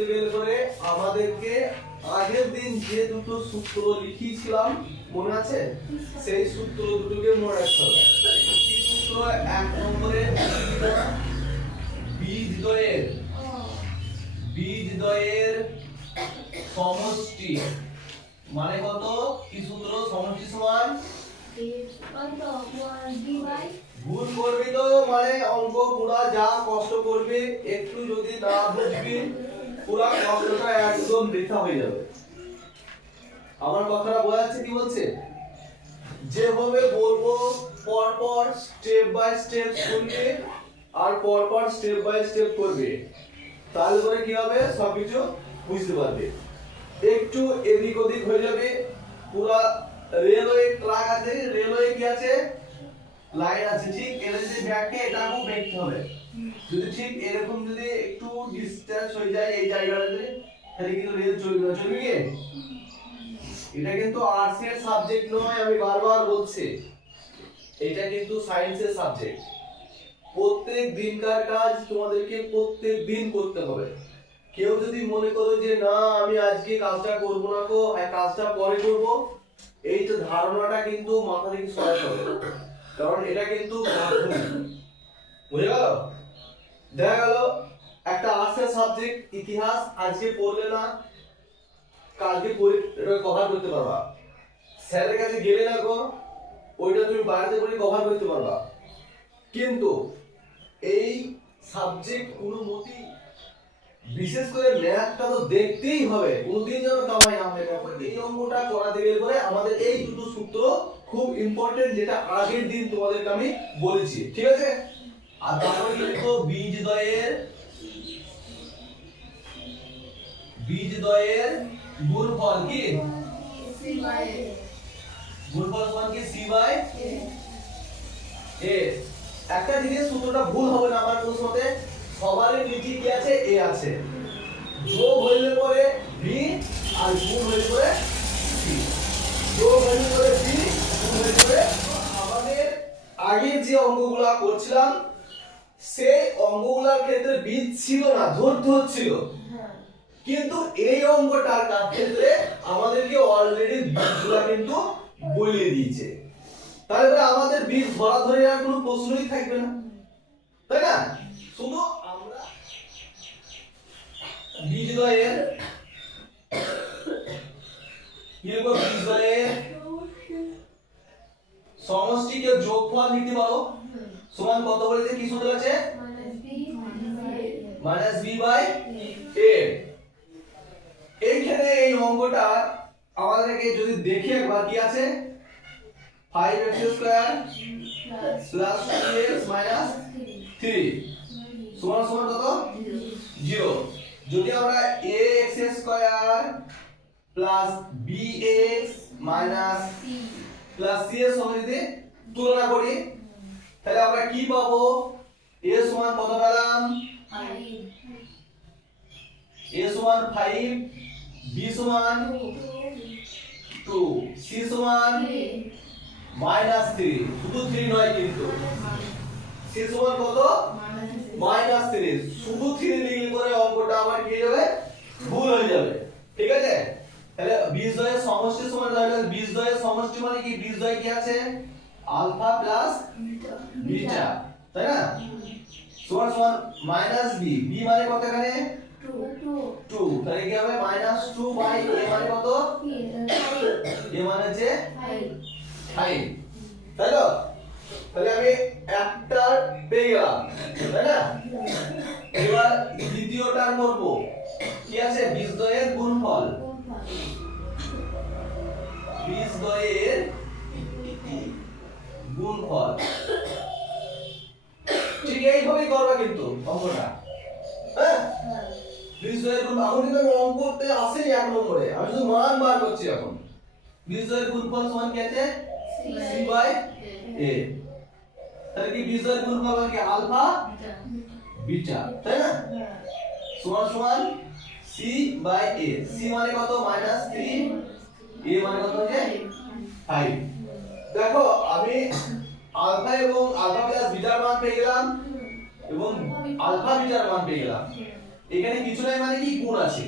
করতে গেলে পরে আমাদেরকে আগের দিন যে দুটো সূত্র লিখিয়েছিলাম মনে আছে, সেই সূত্র দুটোকে মনে রাখতে হবে। কি সূত্র? 1 নম্বরে বীজদ্বয়ের সমষ্টি মানে কত? কি সূত্র? সমষ্টি সমান গুণ করবি তো, মানে অঙ্ক পুরা যা কষ্ট করবে, একটু যদি না বুঝবি পুরা কষ্টটা একদম বৃথা হয়ে যাবে। আমার কথাটা বোঝা যাচ্ছে? কি বলছে? যেভাবে বলবো পরপর স্টেপ বাই স্টেপ শুনবে আর পরপর স্টেপ বাই স্টেপ করবে, তাহলে পরে কি হবে? সবকিছু বুঝতে পারবে। একটু এদিক ওদিক হয়ে যাবে। পুরা রেলওয়ে ট্র্যাক আছে, রেলওয়ে কি আছে? লাইন আছে, ঠিক? এটা যদি ব্যাকে এটাকেও দেখতে হবে। যদি ঠিক এরকম যদি একটু ডিসটেন্স হয়ে যায় এই জায়গাটাতে, তাহলে কিন্তু রেল চলবে না। চলবে কি? এটা কিন্তু আর্টস এর সাবজেক্ট নয়, আমি বারবার বলছি। এটা কিন্তু সায়েন্সের সাবজেক্ট। প্রত্যেক দিনকার কাজ তোমাদেরকে প্রত্যেক দিন করতে হবে। কেউ যদি মনে করো যে না আমি আজকে কাজটা করব না, গো কাজটা পরে করব, এই তো ধারণাটা কিন্তু মাথা থেকে সরাতে হবে। কারণ এটা কিন্তু বুঝে গেল? দেখা গেল একটা আর্টসের সাবজেক্ট ইতিহাস আজকে পড়লে না, কালকে পড়ে এটা কভার করতে পারবা। স্যারের কাছে গেলে না গো, ওইটা তুমি বাড়িতে পড়ে কভার করতে পারবা। কিন্তু এই সাবজেক্ট কোনো মতি, বিশেষ করে ম্যাথটা তো দেখতেই হবে, কোনদিন যেন কামাই না হয়। এই অঙ্কটা করাতে গেলে পরে আমাদের এই দুটো সূত্র খুব ইম্পর্টেন্ট, যেটা আগের দিন তোমাদেরকে আমি বলেছি, ঠিক আছে? আর তারপরে কি লিখবো? বীজদ্বয়ের গুণফল কি? গুণফল সমান কি? c/a। একটা জিনিস সূত্রটা ভুল হবে না আমার মতে, সবারই নিচে কি আছে? a আছে। যোগ হইলে পরে b আর গুণ হইলে পরে c। যোগ হইলে পরে b, গুণ হইলে পরে। আমাদের আগে যে অঙ্কগুলা করছিলাম সেই অঙ্কগুলোর ক্ষেত্রে বীজ ছিল না, ধরতে হচ্ছিল। কিন্তু এই অঙ্কটার ক্ষেত্রে আমাদেরকে অলরেডি বীজগুলা কিন্তু বলিয়ে দিয়েছে। তাহলে আমাদের বীজ ধরা ধরে আর কোনো প্রশ্নই থাকবে না, তাই না? শুধু আমরা বীজদ্বয়ের সমষ্টিকে যোগফল লিখতে পারো। সমান কত বলেছে? কি সূত্র আছে? -b/a। এইখানে এই অঙ্কটা আমাদেরকে যদি দেখি একবার, কি আছে? 5x² + 2x - 3 সমান সমান কত? 0। যদি আমরা ax² + bx - c এর সঙ্গে যদি তুলনা করি, তাহলে আমরা কি পাবো? a সমান কত পেলাম? 5। a সমান 5, b সমান 2, c সমান -3। শুধু 3 নয় কিন্তু, c সমান কত? -3। শুধু 3 লিখলে পরে অঙ্কটা আবার কি হয়ে যাবে? ভুল হয়ে যাবে, ঠিক আছে? তাহলে বীজদ্বয়ের সমষ্টি সমান হলো, বীজদ্বয়ের সমষ্টি মানে কি? বীজদ্বয় কি আছে? আলফা প্লাস বিটা, তাই না? সমান সমান -b। b মানে কত এখানে? 2। তাহলে কি হবে? -2/a মানে কত? a মানে হচ্ছে 5, তাই তো? তাহলে আমি একটা পেয়ে গেলাম, তাই না? এবার দ্বিতীয়টা করব। কি আছে? বীজদ্বয়ের গুণফল। বীজদ্বয়ের গুণফল ঠিক এইভাবেই করবা কিন্তু অঙ্কটা, হ্যাঁ? বীজদ্বয়ের গুণ এখন কিন্তু আমি অঙ্ক করতে আসেনি 1 নম্বরে, আমি শুধু মান বার করছি এখন। বীজদ্বয়ের গুণফল সমান কি আছে? c/a। তাহলে কি বীজদ্বয়ের গুণফল মানে কি? আলফা বিটা, তাই না? সমান সমান c/a। c মানে কত? -3, a মানে কত? হচ্ছে 5। দেখো আমি আলফা এবং আলফা প্লাস বিটার মান পেয়ে গেলাম এবং আলফা বিটার মান পেয়ে গেলাম। এখানে কিছু নাই মানে কি গুণ আছে,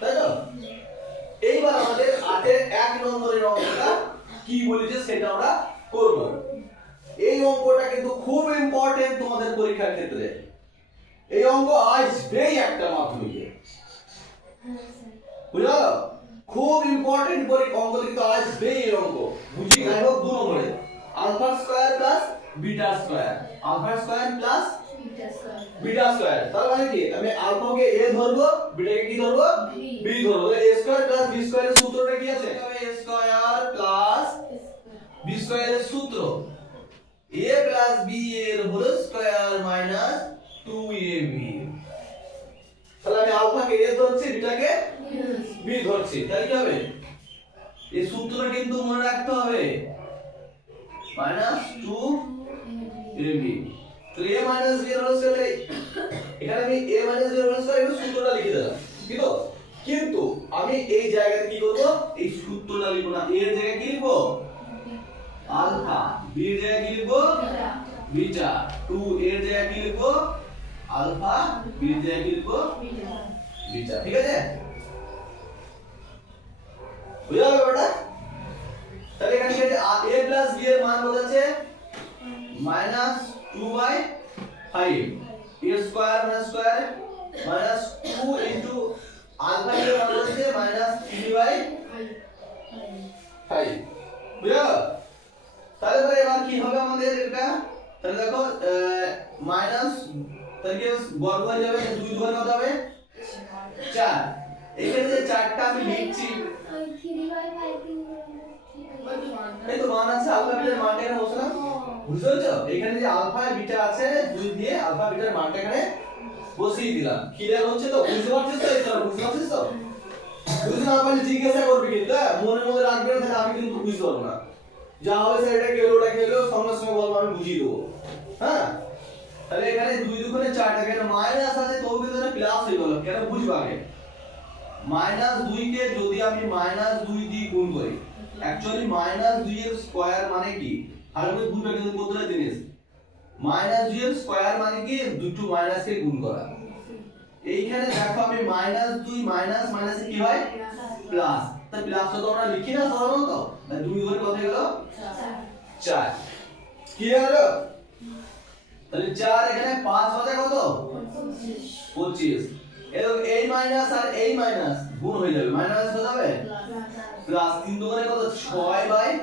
তাই তো? এইবার আমাদের 8 এর 1 নম্বরের অঙ্কটা কি বলেছে সেটা আমরা করব। এই অঙ্কটা কিন্তু খুব ইম্পর্টেন্ট তোমাদের পরীক্ষার ক্ষেত্রে। এই অঙ্ক আসবেই একটা মাধ্যমিকে, বুঝলো? খুব ইম্পর্টেন্ট অঙ্ক কিন্তু আসবেই এই অঙ্ক। বুঝি যাই হোক 2 নম্বরে alpha square plus beta square, alpha square plus beta square. তার মানে কি আমি আলফাকে a ধরবো, বিটাকে কি ধরবো b ধরবো। তাহলে a স্কয়ার প্লাস b স্কয়ারের সূত্রটা কি আছে? a স্কয়ার প্লাস b স্কয়ারের সূত্র a প্লাস b এর হোল স্কয়ার মাইনাস 2ab। তাহলে আমি আলফাকে a ধরছি, বিটাকে b ধরছি, তাহলে কি হবে? এই সূত্রটা কিন্তু মনে রাখতে হবে, মাইনাস 2ab। তো a মাইনাস b এর হোল স্কয়ার, এখানে আমি a মাইনাস b এর হোল স্কয়ার এর সূত্রটা লিখে দিলাম, কিন্তু আমি এই জায়গাতে কি করব? এই সূত্রটা লিখব না, a এর জায়গায় কি লিখব? আলফা, b এর জায়গায় কি লিখব? বিটা। 2 এর জায়গায় কি লিখব? আলফা, b এর জায়গায় কি লিখব? বিটা। ঠিক আছে, বুঝা গেল ব্যাপারটা? তাহলে এখানে কি আছে? a প্লাস b এর মান বলেছে মাইনাস 2/5, a স্কয়ার মানে স্কয়ার মাইনাস 2 ইনটু আলফা এর মান বলেছে মাইনাস 3/5। বুঝা গেল? তাহলে পরে এবার কি হবে আমাদের এটা? তাহলে দেখো মাইনাস, তাহলে কি বর্গ হয়ে যাবে, 2 2 কত হবে? 4। এখানে যে 4টা আমি লিখছি, এই তো মান আছে, আলফা বিটার মানটা এখানে বসালাম, বুঝতে পারছো? এখানে যে আলফা বিটা আছে 2 দিয়ে আলফা বিটার মানটা এখানে বসিয়ে দিলাম। ক্লিয়ার হচ্ছে তো? বুঝতে পারছিস তো? এটা বুঝতে পারছিস তো? বুঝতে না পারলে জিজ্ঞাসা করবি কিন্তু, মনে মনে রাখবে না, তাহলে আমি কিন্তু বুঝতে পারবো না। যা হবে সেটা কি হলো, ওটা কি হলো, সঙ্গে সঙ্গে বলবো, আমি বুঝিয়ে দেবো। হ্যাঁ, তাহলে এখানে 2 দুগুণে 4 টা, কেন মাইনাস আছে তো ভিতরে প্লাস হয়ে গেল, কেন বুঝবা আগে? মাইনাস 2 কে যদি আমি মাইনাস 2 দিয়ে গুণ করি, অ্যাকচুয়ালি মাইনাস 2 এর স্কয়ার মানে কি? আর আমি বুঝবে কিন্তু কতটা জিনিস। মাইনাস 2 এর স্কয়ার মানে কি? দুটো মাইনাস কে গুণ করা। এইখানে দেখো আমি মাইনাস 2 মাইনাস মাইনাসে কি হয়? প্লাস। তাই প্লাসটা তো আমরা লিখি না সাধারণত, তাই 2 ধরে কত হলো? 4। কি হলো? তাহলে 4 এখানে 5 হবে কত? 25। এবং এই মাইনাস আর এই মাইনাস গুণ হয়ে যাবে, মাইনাস কত হবে? প্লাস। 3 দুগুণে কত? 6/5।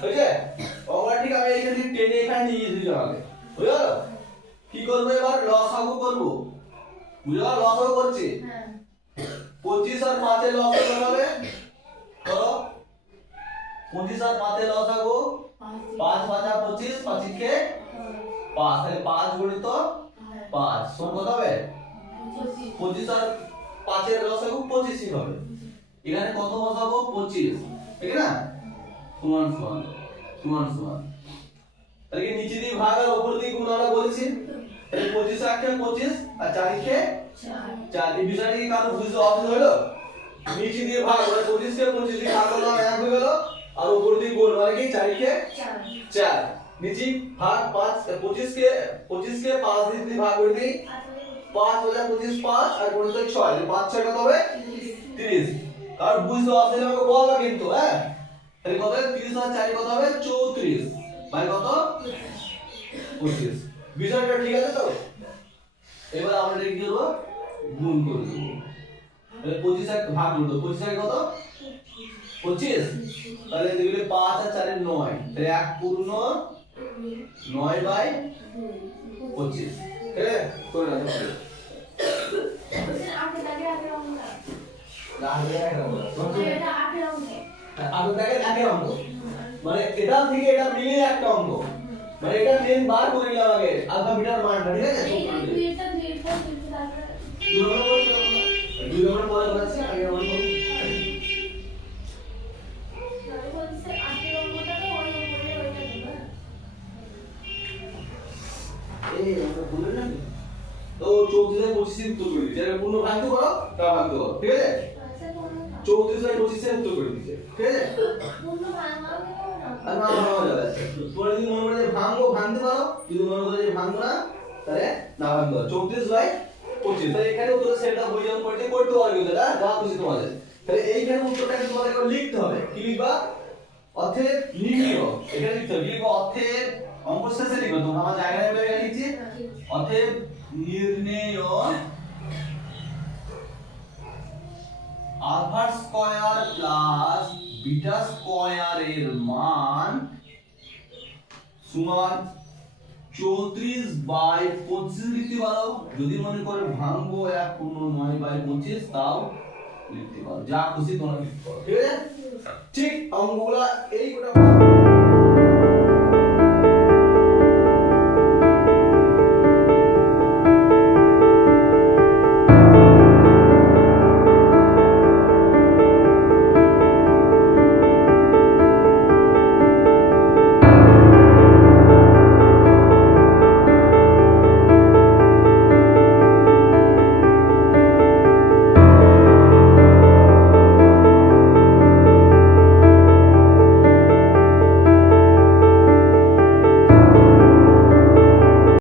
হয়েছে? ওটা ঠিক, আমি এখানে টেনে এখানে নিয়ে দিতে হবে। হয়ে গেল? কি করব এবার? লসাগু করব। বুঝা গেল? লসাগু করছি। 25 আর 5 এর লসাগু কত হবে? করো। 25 আর 5 এর লসাগু 5 5 আর 25, 5 কে 5, তাহলে 5 গুণিত 5 সমান কত হবে? 25 আর 5 এর লসাগু 25 ই হবে। এখানে কত বসাবো? 25, ঠিক না? সমান সমান সমান সমান, তাহলে কি নিচে দিয়ে ভাগ আর উপর দিয়ে গুণ আমরা বলেছি। তাহলে 25 আর 25 আর 4 কে 4। এই বিষয়টা কি কারো বুঝতে অসুবিধা হলো? নিচে দিয়ে ভাগ, মানে 25 কে 25 দিয়ে ভাগ করলাম, 1 হয়ে গেল, আর উপর দিয়ে গুণ মানে কি 4 কে 4। নিচে ভাগ 5, 25 কে 5 দিয়ে ভাগ করে দিই, 5 হলো 25 5 আর গুণিত 6, 5 6 কত হবে? 30। আর বুঝতে অসুবিধা আমাকে বলবা কিন্তু, হ্যাঁ? তাহলে কত হবে? 30 আর 4 কত হবে? 34, মানে কত? 25। বিষয়টা ঠিক আছে তো? এবার আমরা এটা কি করব? গুণ করে দেব। তাহলে 25 আর ভাগ করে দেব, 25 আর কত? 25। তাহলে দেখলে 5 আর 4 এর 9, তাহলে 1 পূর্ণ 9/25। ঠিক আছে? করে নাও। মানে এটা থেকে এটা মিলে একটা অঙ্ক, মানে এটা মেন বার করে নিলাম আগে আলফা বিটার মানটা, ঠিক আছে? দুই নম্বর পরে বলেছি আগে আমরা বলি এই আমরা বলে না তো 34 আর 25 এর উত্তর করে দিয়েছে, এর পূর্ণ ভাগ করো, তা ভাগ করো, ঠিক আছে? 34 আর 25 এর উত্তর করে দিয়েছে, ঠিক আছে? পূর্ণ ভাগ আর না ভাঙা যাবে। তোমরা যদি মনে করে ভাঙবো ভাঙতে পারো, যদি মনে করে যে ভাঙবো না তাহলে না ভাঙতে পারো। 34/25 25 তাহলে এখানে উত্তর সেট আপ হয়ে যাবে করতে পারবে এটা যা খুশি তোমাদের তাহলে এইখানে উত্তরটা তোমাদের লিখতে হবে কি লিখবা অতএব নির্ণয় এখানে লিখতে হবে লিখবা অতএব অঙ্ক শেষে লিখবে তোমরা আমার জায়গায় পেয়ে লিখছি অতএব নির্ণয় alpha square plus beta square এর মান সমান 34/25 লিখতে পারো যদি মনে করে ভাঙবো 1/9/25 তাও লিখতে পারো যা খুশি তোমরা লিখতে পারো ঠিক আছে ঠিক অঙ্কগুলা এই গোটা